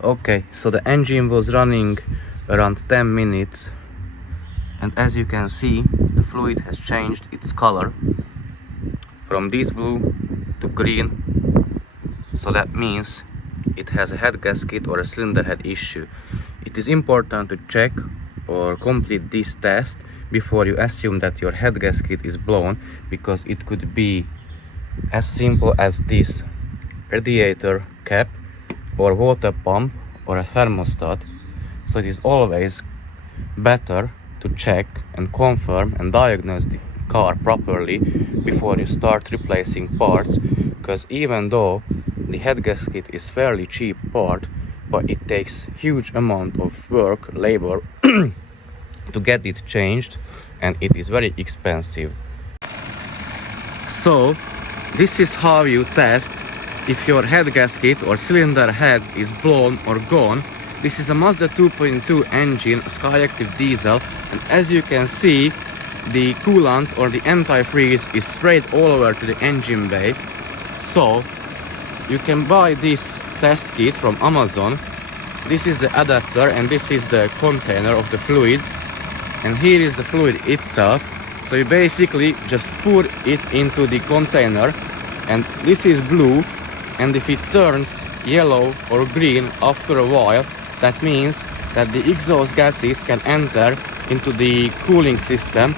Okay, so the engine was running around 10 minutes, and as you can see, the fluid has changed its color from this blue to green. So that means it has a head gasket or a cylinder head issue. It is important to check or complete this test before you assume that your head gasket is blown, because it could be as simple as this radiator cap or water pump or a thermostat. So it is always better to check and confirm and diagnose the car properly before you start replacing parts, because even though the head gasket is fairly cheap part, but it takes huge amount of work, labor to get it changed, and it is very expensive. So this is how you test if your head gasket or cylinder head is blown or gone. This is a Mazda 2.2 engine, Skyactiv diesel, and as you can see, the coolant or the antifreeze is sprayed all over to the engine bay. So you can buy this test kit from Amazon. This is the adapter and this is the container of the fluid, and here is the fluid itself. So you basically just pour it into the container, and this is blue, and if it turns yellow or green after a while, that means that the exhaust gases can enter into the cooling system.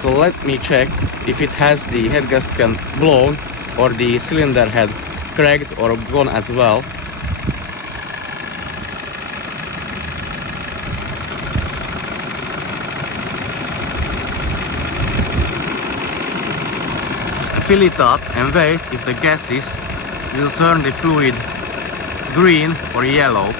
So let me check if it has the head gasket blown or the cylinder head cracked or gone as well. Fill it up and wait if the gases will turn the fluid green or yellow.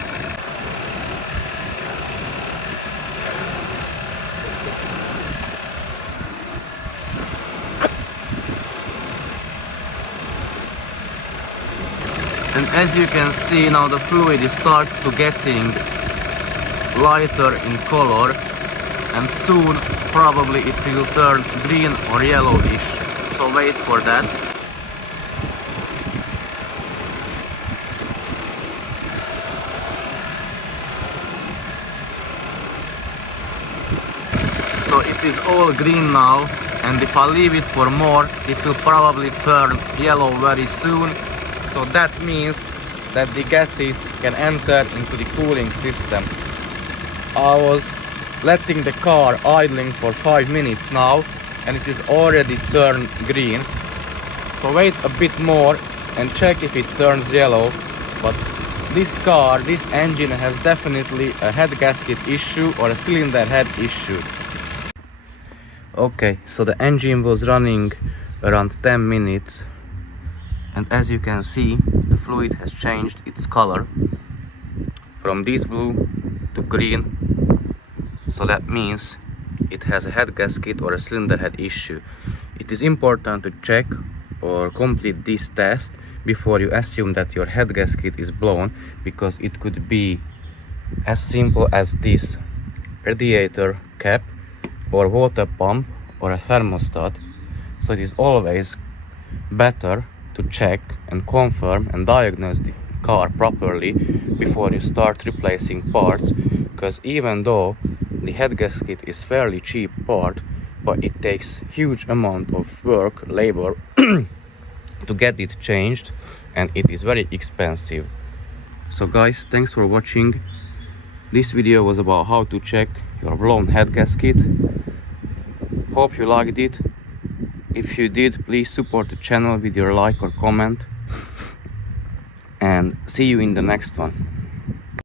And as you can see now, the fluid starts to getting lighter in color, and soon probably it will turn green or yellowish. So wait for that. So it is all green now, and if I leave it for more, it will probably turn yellow very soon. So that means that the gases can enter into the cooling system. I was letting the car idling for 5 minutes now, and it is already turned green. So wait a bit more and check if it turns yellow. But this car, this engine has definitely a head gasket issue or a cylinder head issue. Okay, so the engine was running around 10 minutes, and as you can see, the fluid has changed its color from this blue to green. So that means it has a head gasket or a cylinder head issue. It is important to check or complete this test before you assume that your head gasket is blown, because it could be as simple as this radiator cap or water pump or a thermostat. So it is always better to check and confirm and diagnose the car properly before you start replacing parts, because even though the head gasket is fairly cheap part, but it takes huge amount of work, labor to get it changed, and it is very expensive. So guys, thanks for watching. This video was about how to check your blown head gasket. Hope you liked it. If you did, please support the channel with your like or comment, and see you in the next one.